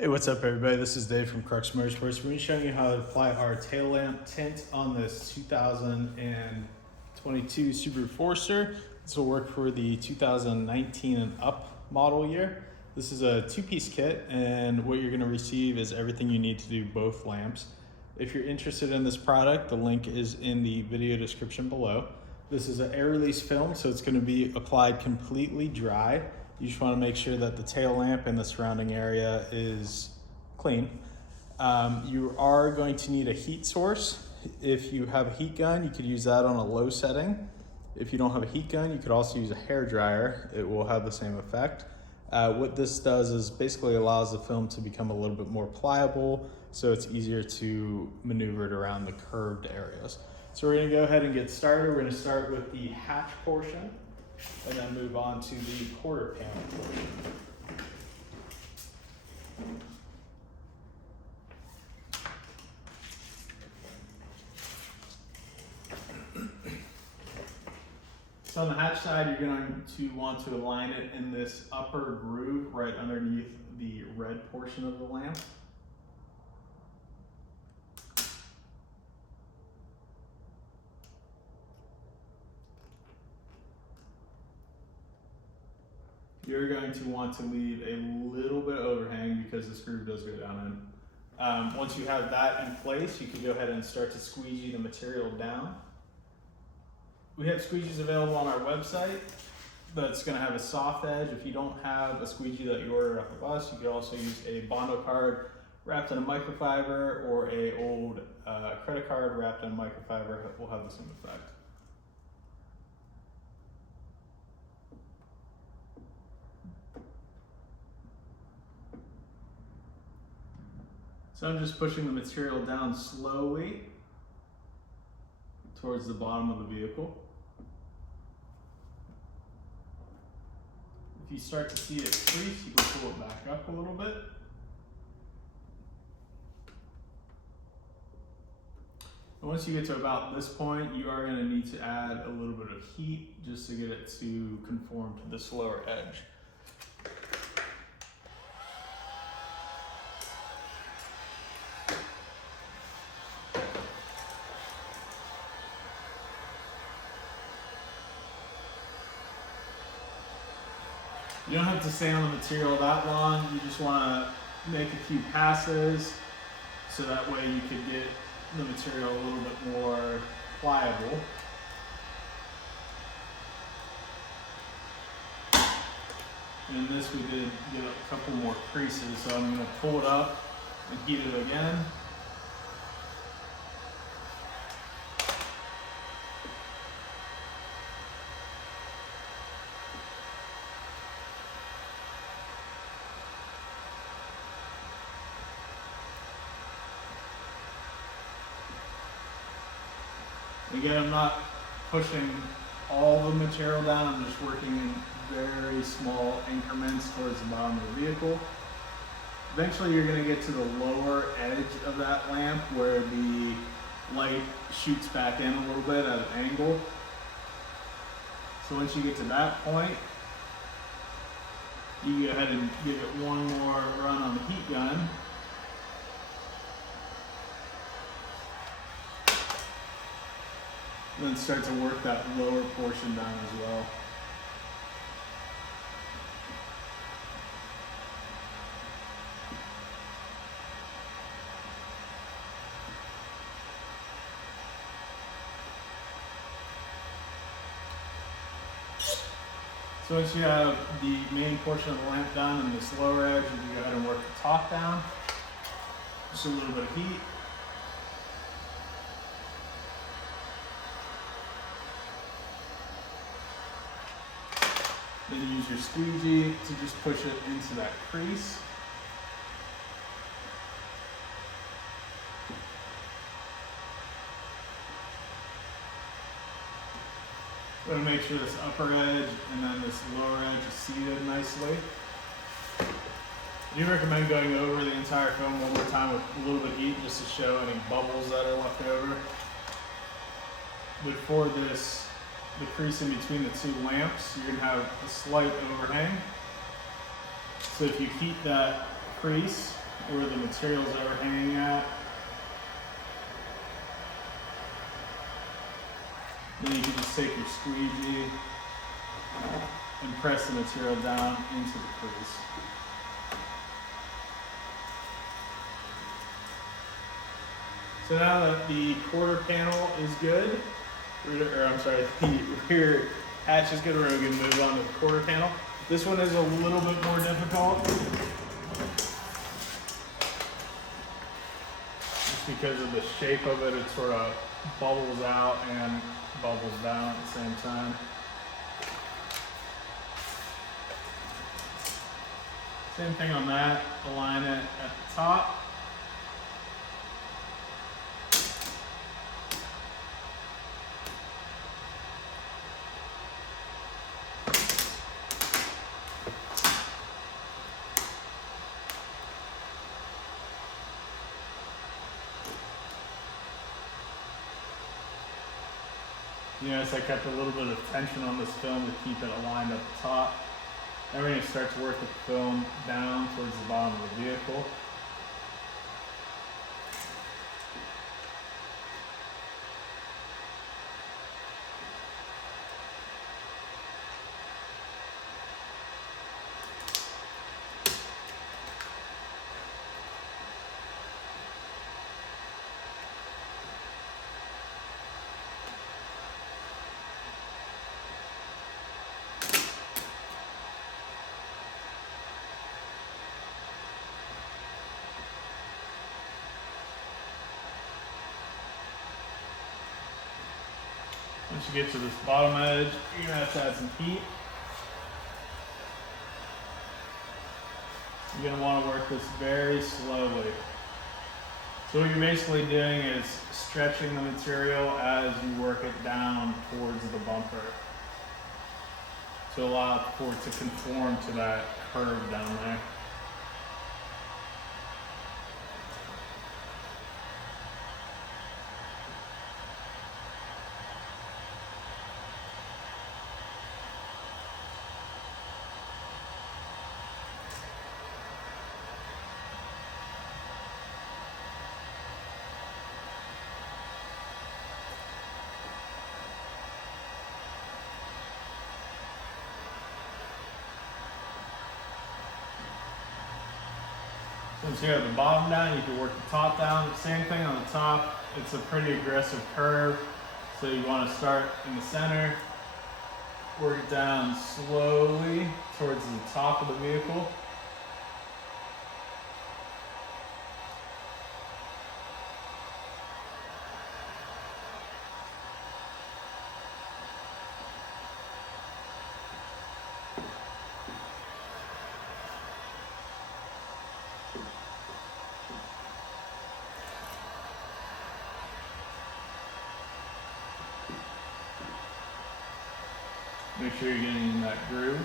Hey, what's up everybody? This is Dave from Crux Moto. We're going to be showing you how to apply our tail lamp tint on this 2022 Subaru Forester. This will work for the 2019 and up model year. This is a two-piece kit, and what you're going to receive is everything you need to do both lamps. If you're interested in this product, the link is in the video description below. This is an air release film, so it's going to be applied completely dry. You just want to make sure that the tail lamp and the surrounding area is clean. You are going to need a heat source. If you have a heat gun, you could use that on a low setting. If you don't have a heat gun, you could also use a hair dryer. It will have the same effect. What this does is basically allows the film to become a little bit more pliable, so it's easier to maneuver it around the curved areas. So we're going to go ahead and get started. We're going to start with the hatch portion and then move on to the quarter panel portion. So on the hatch side, you're going to want to align it in this upper groove right underneath the red portion of the lamp. You're going to want to leave a little bit of overhang because this groove does go down in. Once you have that in place, you can go ahead and start to squeegee the material down. We have squeegees available on our website, but it's going to have a soft edge. If you don't have a squeegee that you ordered off of us, you could also use a Bondo card wrapped in a microfiber or a old credit card wrapped in microfiber. Will have the same effect. So I'm just pushing the material down slowly towards the bottom of the vehicle. If you start to see it crease, you can pull it back up a little bit. And once you get to about this point, you are going to need to add a little bit of heat just to get it to conform to this lower edge. You don't have to stay on the material that long. You just want to make a few passes so that way you could get the material a little bit more pliable. And in this we did get a couple more creases, so I'm going to pull it up and heat it again. Again, I'm not pushing all the material down, I'm just working in very small increments towards the bottom of the vehicle. Eventually you're going to get to the lower edge of that lamp where the light shoots back in a little bit at an angle. So once you get to that point, you go ahead and give it one more run on the heat gun. And then start to work that lower portion down as well. So once you have the main portion of the lamp done and this lower edge, you can go ahead and work the top down. Just a little bit of heat. Then you use your squeegee to just push it into that crease. We're going to make sure this upper edge and then this lower edge is seated nicely. I do recommend going over the entire film one more time with a little bit of heat just to show any bubbles that are left over. But for this, the crease in between the two lamps, you're going to have a slight overhang. So if you heat that crease, where the material's overhanging at. Then you can just take your squeegee and press the material down into the crease. So now that the quarter panel is good, or I'm sorry, the rear hatch is good, we're going to move on to the quarter panel. This one is a little bit more difficult, just because of the shape of it. It sort of bubbles out and bubbles down at the same time. Same thing on that, align it at the top. You notice I kept a little bit of tension on this film to keep it aligned at the top. Then we're going to start to work the film down towards the bottom of the vehicle. Once you get to this bottom edge, you're going to have to add some heat. You're going to want to work this very slowly. So what you're basically doing is stretching the material as you work it down towards the bumper to allow for it to conform to that curve down there. Once you have the bottom down, you can work the top down. Same thing on the top. It's a pretty aggressive curve, so you want to start in the center, work it down slowly towards the top of the vehicle. Make sure you're getting in that groove.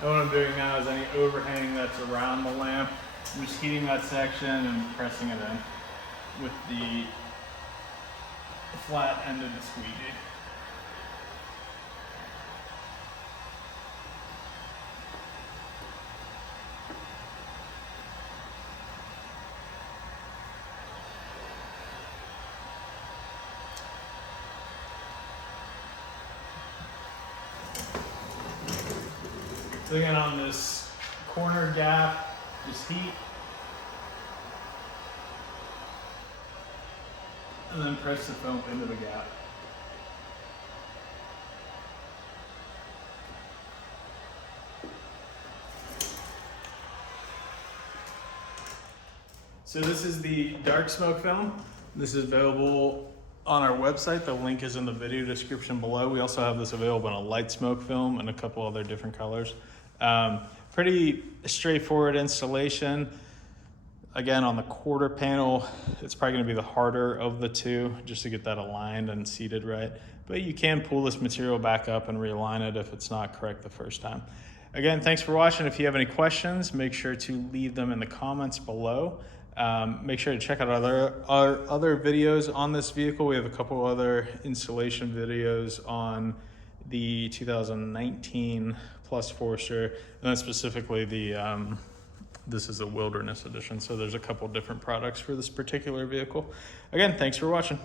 And what I'm doing now is any overhang that's around the lamp, I'm just heating that section and pressing it in with the flat end of the squeegee. So again, on this corner gap, just heat, and then press the film into the gap. So this is the dark smoke film. This is available on our website. The link is in the video description below. We also have this available in a light smoke film and a couple other different colors. Pretty straightforward installation. Again, on the quarter panel, it's probably going to be the harder of the two just to get that aligned and seated right. But you can pull this material back up and realign it if it's not correct the first time. Again, thanks for watching. If you have any questions, make sure to leave them in the comments below. Make sure to check out our other videos on this vehicle. We have a couple other installation videos on the 2019 Plus Forester, and then specifically this is a Wilderness Edition. So there's a couple different products for this particular vehicle. Again, thanks for watching.